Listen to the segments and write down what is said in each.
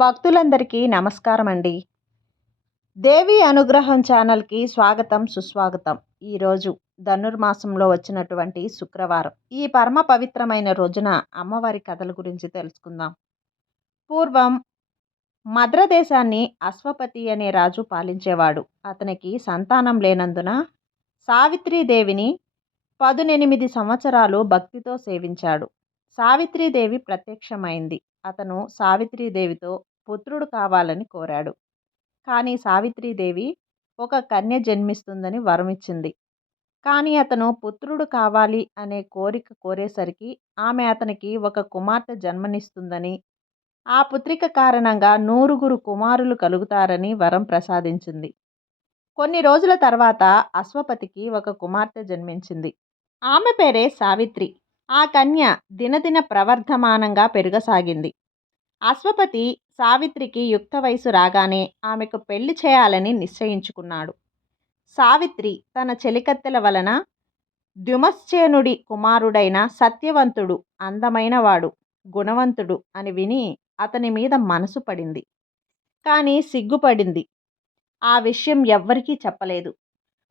భక్తులందరికీ నమస్కారం అండి దేవి అనుగ్రహం ఛానల్కి స్వాగతం సుస్వాగతం. ఈరోజు ధనుర్మాసంలో వచ్చినటువంటి శుక్రవారం. ఈ పరమ పవిత్రమైన రోజున అమ్మవారి కథల గురించి తెలుసుకుందాం. పూర్వం మద్రదేశాన్ని అశ్వపతి అనే రాజు పాలించేవాడు. అతనికి సంతానం లేనందున సావిత్రీదేవిని పదునెనిమిది సంవత్సరాలు భక్తితో సేవించాడు. సావిత్రీదేవి ప్రత్యక్షమైంది. అతను సావిత్రీదేవితో పుత్రుడు కావాలని కోరాడు. కానీ సావిత్రీదేవి ఒక కన్య జన్మిస్తుందని వరమిచ్చింది. కానీ అతను పుత్రుడు కావాలి అనే కోరిక కోరేసరికి ఆమె అతనికి ఒక కుమార్తె జన్మనిస్తుందని ఆ పుత్రిక కారణంగా నూరుగురు కుమారులు కలుగుతారని వరం ప్రసాదించింది. కొన్ని రోజుల తర్వాత అశ్వపతికి ఒక కుమార్తె జన్మించింది. ఆమె పేరే సావిత్రి. ఆ కన్య దినదిన ప్రవర్ధమానంగా పెరగసాగింది. అశ్వపతి సావిత్రికి యుక్త వయసు రాగానే ఆమెకు పెళ్ళి చేయాలని నిశ్చయించుకున్నాడు. సావిత్రి తన చెలికత్తెల వలన ద్యుమశ్చేనుడి కుమారుడైన సత్యవంతుడు అందమైనవాడు గుణవంతుడు అని విని అతని మీద మనసు పడింది. కానీ సిగ్గుపడింది. ఆ విషయం ఎవ్వరికీ చెప్పలేదు.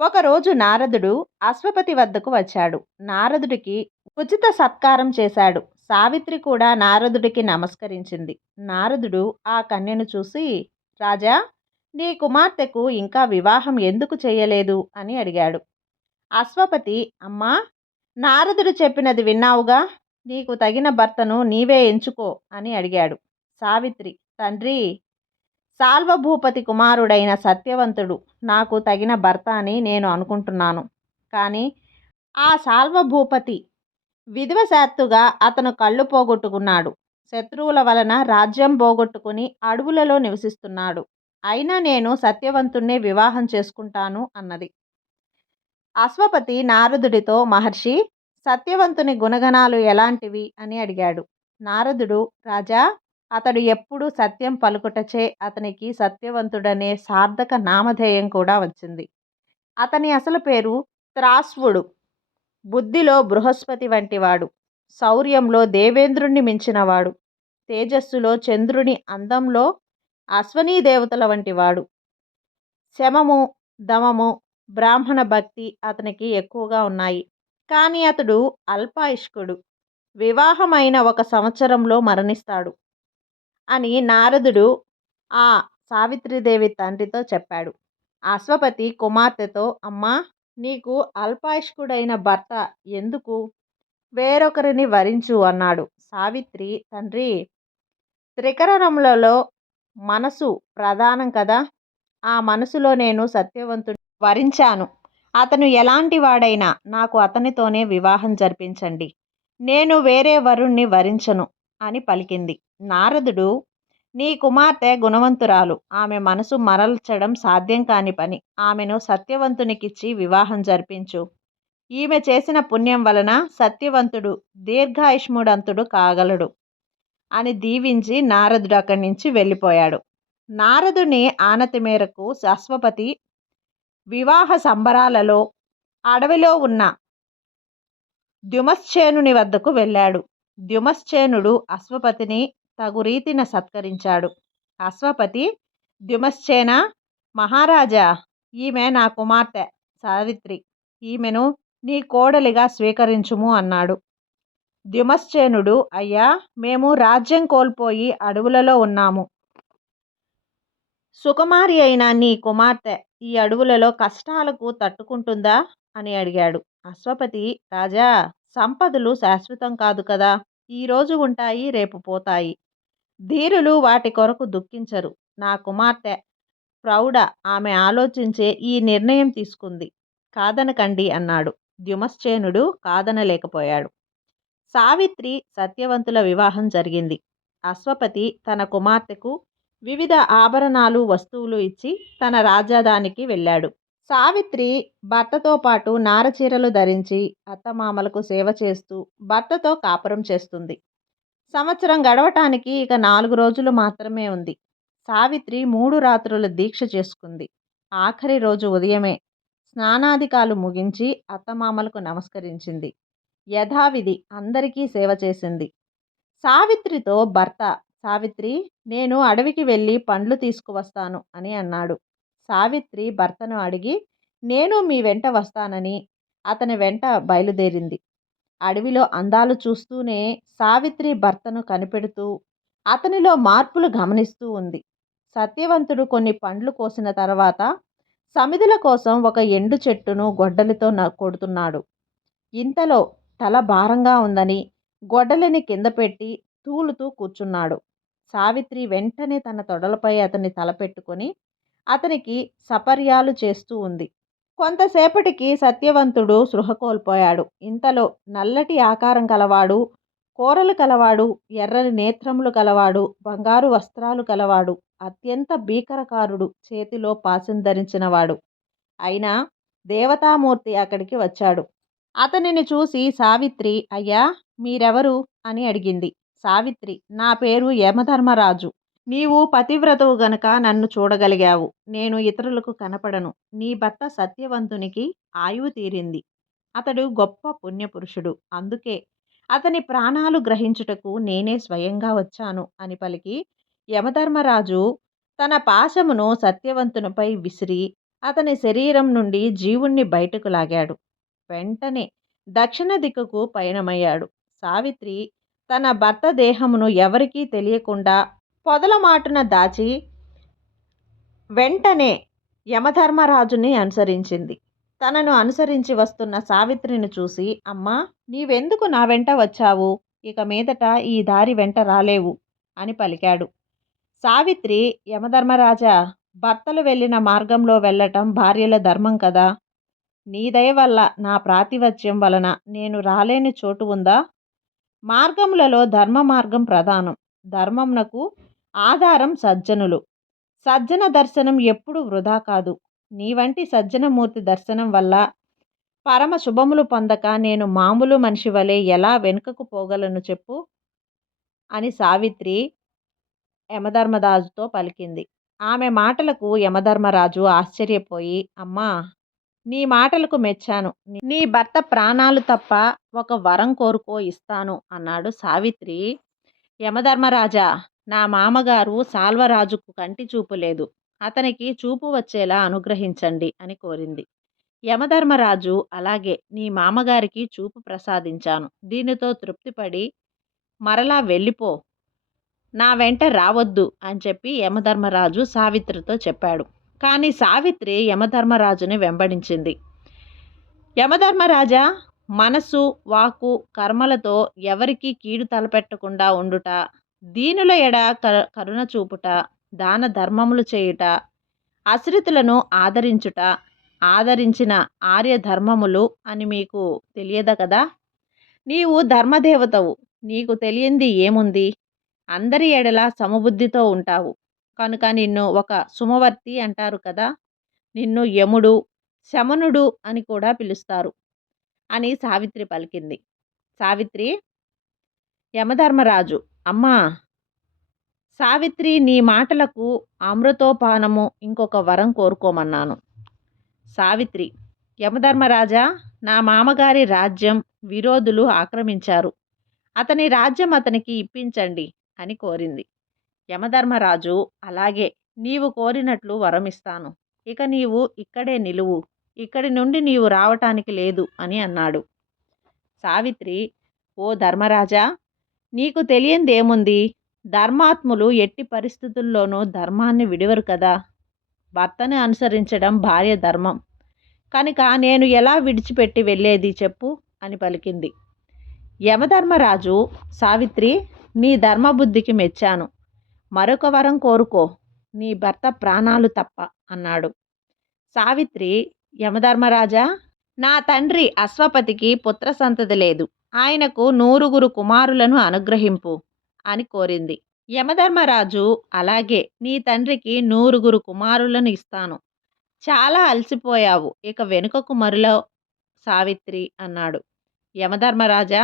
ఒకరోజు నారదుడు అశ్వపతి వద్దకు వచ్చాడు. నారదుడికి ఉచిత సత్కారం చేశాడు. సావిత్రి కూడా నారదుడికి నమస్కరించింది. నారదుడు ఆ కన్యను చూసి రాజా నీ కుమార్తెకు ఇంకా వివాహం ఎందుకు చేయలేదు? అని అడిగాడు. అశ్వపతి అమ్మా నారదుడు చెప్పినది విన్నావుగా? నీకు తగిన భర్తను నీవే ఎంచుకో అని అడిగాడు. సావిత్రి తండ్రి సాల్వభూపతి కుమారుడైన సత్యవంతుడు నాకు తగిన భర్త అని నేను అనుకుంటున్నాను. కానీ ఆ సాల్వభూపతి విధివశాత్తుగా అతను కళ్ళు పోగొట్టుకున్నాడు. శత్రువుల వలన రాజ్యం పోగొట్టుకుని అడవులలో నివసిస్తున్నాడు. అయినా నేను సత్యవంతుణ్ణి వివాహం చేసుకుంటాను అన్నది. అశ్వపతి నారదుడితో మహర్షి సత్యవంతుని గుణగణాలు ఎలాంటివి? అని అడిగాడు. నారదుడు రాజా అతడు ఎప్పుడు సత్యం పలుకుటచే అతనికి సత్యవంతుడనే సార్థక నామధేయం కూడా వచ్చింది. అతని అసలు పేరు త్రాస్వుడు. బుద్ధిలో బృహస్పతి వంటివాడు. శౌర్యంలో దేవేంద్రుణ్ణి మించినవాడు. తేజస్సులో చంద్రుని అందంలో అశ్వనీ దేవతల వంటివాడు. శమము దమము బ్రాహ్మణ భక్తి అతనికి ఎక్కువగా ఉన్నాయి. కానీ అతడు అల్పాయుష్కుడు. వివాహమైన ఒక సంవత్సరంలో మరణిస్తాడు అని నారదుడు ఆ సావిత్రిదేవి తండ్రితో చెప్పాడు. అశ్వపతి కుమార్తెతో అమ్మా నీకు అల్పాయుష్కుడైన భర్త ఎందుకు? వేరొకరిని వరించు అన్నాడు. సావిత్రి తండ్రి త్రికరణములలో మనసు ప్రధానం కదా? ఆ మనసులో నేను సత్యవంతుడు వరించాను. అతను ఎలాంటి వాడైనా నాకు అతనితోనే వివాహం జరిపించండి. నేను వేరే వరుణ్ణి వరించను అని పలికింది. నారదుడు నీ కుమార్తె గుణవంతురాలు. ఆమె మనసు మరల్చడం సాధ్యం కాని పని. ఆమెను సత్యవంతునికిచ్చి వివాహం జరిపించు. ఈమె చేసిన పుణ్యం వలన సత్యవంతుడు దీర్ఘాయుష్ముడంతుడు కాగలడు అని దీవించి నారదుడు అక్కడి నుంచి వెళ్ళిపోయాడు. నారదుని ఆనతి మేరకు అశ్వపతి వివాహ సంబరాలలో అడవిలో ఉన్న ద్యుమశ్చేనుని వద్దకు వెళ్ళాడు. ద్యుమశ్చేనుడు అశ్వపతిని తగు రీతిన సత్కరించాడు. అశ్వపతి ద్యుమశ్చేన మహారాజా ఈమె నా కుమార్తె సావిత్రి. ఈమెను నీ కోడలిగా స్వీకరించుము అన్నాడు. ద్యుమశ్చేనుడు అయ్యా మేము రాజ్యం కోల్పోయి అడవులలో ఉన్నాము. సుకుమారి అయిన నీ కుమార్తె ఈ అడవులలో కష్టాలకు తట్టుకుంటుందా? అని అడిగాడు. అశ్వపతి రాజా సంపదలు శాశ్వతం కాదు కదా. ఈరోజు ఉంటాయి రేపు పోతాయి. ధీరులు వాటి కొరకు దుఃఖించరు. నా కుమార్తె ప్రౌఢ ఆమె ఆలోచించే ఈ నిర్ణయం తీసుకుంది. కాదనకండి అన్నాడు. ద్యుమశ్చేనుడు కాదనలేకపోయాడు. సావిత్రి సత్యవంతుల వివాహం జరిగింది. అశ్వపతి తన కుమార్తెకు వివిధ ఆభరణాలు వస్తువులు ఇచ్చి తన రాజధానికి వెళ్ళాడు. సావిత్రి భర్తతో పాటు నారచీరలు ధరించి అత్తమామలకు సేవ చేస్తూ భర్తతో కాపురం చేస్తుంది. సంవత్సరం గడవటానికి ఇక నాలుగు రోజులు మాత్రమే ఉంది. సావిత్రి మూడు రాత్రులు దీక్ష చేసుకుంది. ఆఖరి రోజు ఉదయమే స్నానాధికాలు ముగించి అత్తమామలకు నమస్కరించింది. యథావిధి అందరికీ సేవ చేసింది. సావిత్రితో భర్త సావిత్రి నేను అడవికి వెళ్ళి పండ్లు తీసుకువస్తాను అని అన్నాడు. సావిత్రి భర్తను అడిగి నేను మీ వెంట వస్తానని అతని వెంట బయలుదేరింది. అడవిలో అందాలు చూస్తూనే సావిత్రి భర్తను కనిపెడుతూ అతనిలో మార్పులు గమనిస్తూ ఉంది. సత్యవంతుడు కొన్ని పండ్లు కోసిన తర్వాత సమిధుల కోసం ఒక ఎండు చెట్టును గొడ్డలితో కొడుతున్నాడు. ఇంతలో తల భారంగా ఉందని గొడ్డలిని కింద పెట్టి తూలుతూ కూర్చున్నాడు. సావిత్రి వెంటనే తన తొడలపై అతన్ని తలపెట్టుకొని అతనికి సపర్యాలు చేస్తూ ఉంది. కొంతసేపటికి సత్యవంతుడు సృహ కోల్పోయాడు. ఇంతలో నల్లటి ఆకారం కలవాడు కూరలు కలవాడు ఎర్రని నేత్రములు కలవాడు బంగారు వస్త్రాలు కలవాడు అత్యంత భీకరకారుడు చేతిలో పాసం ధరించినవాడు. అయినా దేవతామూర్తి అక్కడికి వచ్చాడు. అతనిని చూసి సావిత్రి అయ్యా మీరెవరు? అని అడిగింది. సావిత్రి నా పేరు యమధర్మరాజు. నీవు పతివ్రతవు గనక నన్ను చూడగలిగావు. నేను ఇతరులకు కనపడను. నీ భర్త సత్యవంతునికి ఆయువు తీరింది. అతడు గొప్ప పుణ్యపురుషుడు. అందుకే అతని ప్రాణాలు గ్రహించుటకు నేనే స్వయంగా వచ్చాను అని పలికి యమధర్మరాజు తన పాశమును సత్యవంతునిపై విసిరి అతని శరీరం నుండి జీవుణ్ణి బయటకు లాగాడు. వెంటనే దక్షిణ దిక్కుకు పయనమయ్యాడు. సావిత్రి తన భర్త దేహమును ఎవరికీ తెలియకుండా పొదల మాటున దాచి వెంటనే యమధర్మరాజుని అనుసరించింది. తనను అనుసరించి వస్తున్న సావిత్రిని చూసి అమ్మా నీవెందుకు నా వెంట వచ్చావు? ఇక మీదట ఈ దారి వెంట రాలేవు అని పలికాడు. సావిత్రి యమధర్మరాజా భర్తలు వెళ్ళిన మార్గంలో వెళ్ళటం భార్యల ధర్మం కదా. నీ దయ వల్ల నా ప్రాతివత్యం వలన నేను రాలేని చోటు ఉందా? మార్గములలో ధర్మ మార్గం ప్రధానం. ధర్మంనకు ఆధారం సజ్జనులు. సజ్జన దర్శనం ఎప్పుడు వృధా కాదు. నీ వంటి సజ్జనమూర్తి దర్శనం వల్ల పరమ శుభములు పొందక నేను మామూలు మనిషి వలె ఎలా వెనుకకు పోగలను చెప్పు? అని సావిత్రి యమధర్మరాజుతో పలికింది. ఆమె మాటలకు యమధర్మరాజు ఆశ్చర్యపోయి అమ్మా నీ మాటలకు మెచ్చాను. నీ భర్త ప్రాణాలు తప్ప ఒక వరం కోరుకో ఇస్తాను అన్నాడు సావిత్రి. యమధర్మరాజా నా మామగారు సాల్వరాజుకు కంటి చూపు లేదు. అతనికి చూపు వచ్చేలా అనుగ్రహించండి అని కోరింది. యమధర్మరాజు అలాగే నీ మామగారికి చూపు ప్రసాదించాను. దీనితో తృప్తిపడి మరలా వెళ్ళిపో. నా వెంట రావద్దు అని చెప్పి యమధర్మరాజు సావిత్రితో చెప్పాడు. కానీ సావిత్రి యమధర్మరాజుని వెంబడించింది. యమధర్మరాజా మనసు వాకు కర్మలతో ఎవరికి కీడు తలపెట్టకుండా ఉండుట దీనుల ఎడ కరుణ చూపుట దాన ధర్మములు చేయుట ఆశ్రితులను ఆదరించుట ఆదరించిన ఆర్య ధర్మములు అని మీకు తెలియదు కదా? నీవు ధర్మదేవతవు. నీకు తెలియంది ఏముంది? అందరి ఎడల సమబుద్ధితో ఉంటావు. కనుక నిన్ను ఒక సుమవర్తి అంటారు కదా? నిన్ను యముడు శమనుడు అని కూడా పిలుస్తారు అని సావిత్రి పలికింది. సావిత్రి యమధర్మరాజు అమ్మా! సావిత్రి నీ మాటలకు అమృతోపానము ఇంకొక వరం కోరుకోమన్నాను. సావిత్రి యమధర్మరాజా నా మామగారి రాజ్యం విరోధులు ఆక్రమించారు. అతని రాజ్యం అతనికి ఇప్పించండి అని కోరింది. యమధర్మరాజు అలాగే నీవు కోరినట్లు వరమిస్తాను. ఇక నీవు ఇక్కడే నిలువు. ఇక్కడి నుండి నీవు రావటానికి లేదు అని అన్నాడు. సావిత్రి ఓ ధర్మరాజా నీకు తెలియందేముంది? ధర్మాత్ములు ఎట్టి పరిస్థితుల్లోనూ ధర్మాన్ని విడివరు కదా? భర్తను అనుసరించడం భార్య ధర్మం. కనుక నేను ఎలా విడిచిపెట్టి వెళ్ళేది చెప్పు? అని పలికింది. యమధర్మరాజు సావిత్రి నీ ధర్మబుద్ధికి మెచ్చాను. మరొక వరం కోరుకో. నీ భర్త ప్రాణాలు తప్ప అన్నాడు. సావిత్రి యమధర్మరాజా నా తండ్రి అశ్వపతికి పుత్ర సంతతి లేదు. ఆయనకు నూరుగురు కుమారులను అనుగ్రహింపు అని కోరింది. యమధర్మరాజు అలాగే నీ తండ్రికి నూరుగురు కుమారులను ఇస్తాను. చాలా అలసిపోయావు ఇక వెనుకకు మరులో సావిత్రి అన్నాడు. యమధర్మరాజా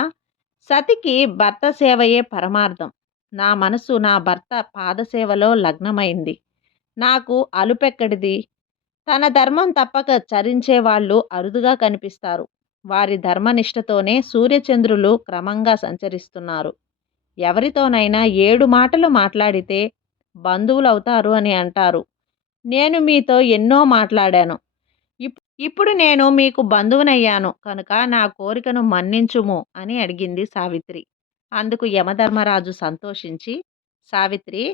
సతికి భర్త సేవయే పరమార్థం. నా మనసు నా భర్త పాదసేవలో లగ్నమైంది. నాకు అలుపెక్కడిది. తన ధర్మం తప్పక చరించే వాళ్ళు అరుదుగా కనిపిస్తారు. వారి ధర్మనిష్టతోనే సూర్యచంద్రులు క్రమంగా సంచరిస్తున్నారు. ఎవరితోనైనా ఏడు మాటలు మాట్లాడితే బంధువులవుతారు అని అంటారు. నేను మీతో ఎన్నో మాట్లాడాను. ఇప్ ఇప్పుడు నేను మీకు బంధువునయ్యాను కనుక నా కోరికను మన్నించుము అని అడిగింది సావిత్రి. అందుకు యమధర్మరాజు సంతోషించి సావిత్రి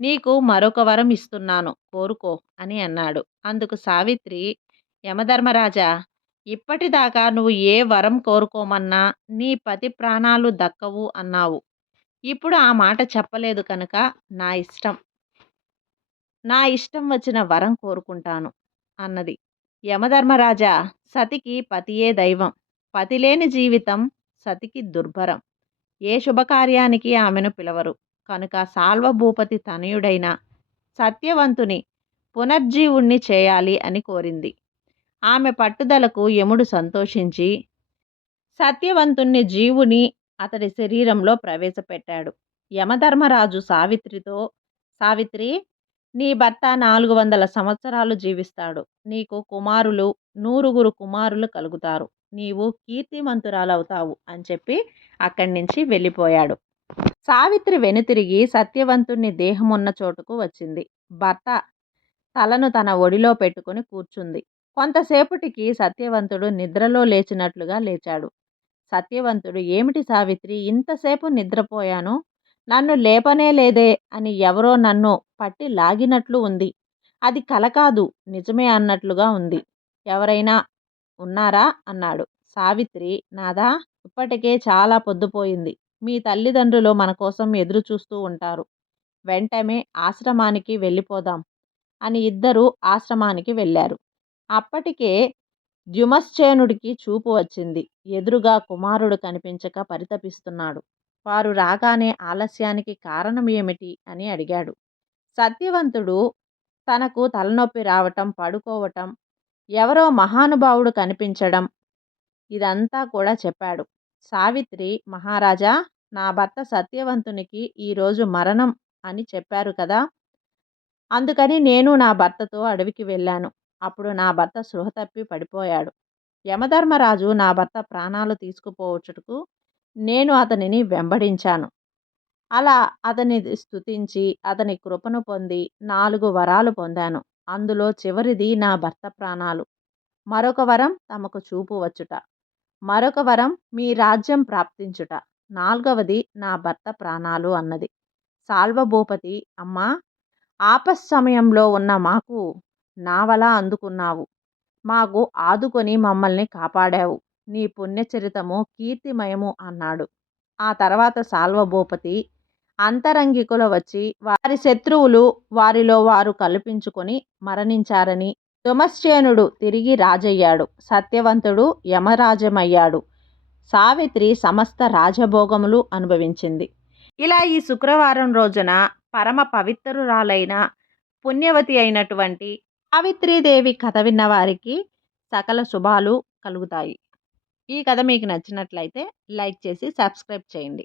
నీకు మరొక వరం ఇస్తున్నాను కోరుకో అని అన్నాడు. అందుకు సావిత్రి యమధర్మరాజా ఇప్పటిదాకా నువ్వు ఏ వరం కోరుకోమన్నా నీ పతి ప్రాణాలు దక్కవు అన్నావు. ఇప్పుడు ఆ మాట చెప్పలేదు కనుక నా ఇష్టం. నా ఇష్టం వచ్చిన వరం కోరుకుంటాను అన్నది. యమధర్మరాజా సతికి పతియే దైవం. పతిలేని జీవితం సతికి దుర్భరం. ఏ శుభకార్యానికి ఆమెను పిలవరు. కనుక సాల్వభూపతి తనయుడైన సత్యవంతుని పునర్జీవుణ్ణి చేయాలి అని కోరింది. ఆమె పట్టుదలకు యముడు సంతోషించి సత్యవంతుణ్ణి జీవుని అతడి శరీరంలో ప్రవేశపెట్టాడు. యమధర్మరాజు సావిత్రితో సావిత్రి నీ భర్త నాలుగు వందల సంవత్సరాలు జీవిస్తాడు. నీకు కుమారులు నూరుగురు కుమారులు కలుగుతారు. నీవు కీర్తిమంతురాలవుతావు అని చెప్పి అక్కడి నుంచి వెళ్ళిపోయాడు. సావిత్రి వెనుతిరిగి సత్యవంతుణ్ణి దేహమున్న చోటుకు వచ్చింది. భర్త తలను తన ఒడిలో పెట్టుకుని కూర్చుంది. కొంతసేపటికి సత్యవంతుడు నిద్రలో లేచినట్లుగా లేచాడు. సత్యవంతుడు ఏమిటి సావిత్రి ఇంతసేపు నిద్రపోయాను? నన్ను లేపనే లేదే అని ఎవరో నన్ను పట్టి లాగినట్లు ఉంది. అది కల కాదు నిజమే అన్నట్లుగా ఉంది. ఎవరైనా ఉన్నారా అన్నాడు. సావిత్రి నాదా ఇప్పటికే చాలా పొద్దుపోయింది. మీ తల్లిదండ్రులు మన కోసం ఎదురు చూస్తూ ఉంటారు. వెంటనే ఆశ్రమానికి వెళ్ళిపోదాం అని ఇద్దరూ ఆశ్రమానికి వెళ్ళారు. అప్పటికే ద్యుమశ్చేనుడికి చూపు వచ్చింది. ఎదురుగా కుమారుడు కనిపించక పరితపిస్తున్నాడు. వారు రాగానే ఆలస్యానికి కారణం ఏమిటి అని అడిగాడు. సత్యవంతుడు తనకు తలనొప్పి రావటం పడుకోవటం ఎవరో మహానుభావుడు కనిపించడం ఇదంతా కూడా చెప్పాడు. సావిత్రి మహారాజా నా భర్త సత్యవంతునికి ఈరోజు మరణం అని చెప్పారు కదా! అందుకని నేను నా భర్తతో అడవికి వెళ్ళాను. అప్పుడు నా భర్త సృహ తప్పి పడిపోయాడు. యమధర్మరాజు నా భర్త ప్రాణాలు తీసుకుపోవచ్చుటకు నేను అతనిని వెంబడించాను. అలా అతని స్థుతించి అతని కృపను పొంది నాలుగు వరాలు పొందాను. అందులో చివరిది నా భర్త ప్రాణాలు. మరొక వరం తమకు చూపు వచ్చుట. మరొక వరం మీ రాజ్యం ప్రాప్తించుట. నాలుగవది నా భర్త ప్రాణాలు అన్నది. సాల్వభూపతి అమ్మా! ఆపస్ సమయంలో ఉన్న మాకు నావలా అందుకున్నావు. మాకు ఆదుకొని మమ్మల్ని కాపాడావు. నీ పుణ్యచరితము కీర్తిమయము అన్నాడు. ఆ తర్వాత సాల్వభూపతి అంతరంగికులు వచ్చి వారి శత్రువులు వారిలో వారు కల్పించుకొని మరణించారని తుమశ్చేనుడు తిరిగి రాజయ్యాడు. సత్యవంతుడు యమరాజమయ్యాడు. సావిత్రి సమస్త రాజభోగములు అనుభవించింది. ఇలా ఈ శుక్రవారం రోజున పరమ పవిత్రురాలైన పుణ్యవతి అయినటువంటి సావిత్రీదేవి కథ విన్న వారికి సకల శుభాలు కలుగుతాయి. ఈ కథ మీకు నచ్చినట్లయితే లైక్ చేసి సబ్స్క్రైబ్ చేయండి.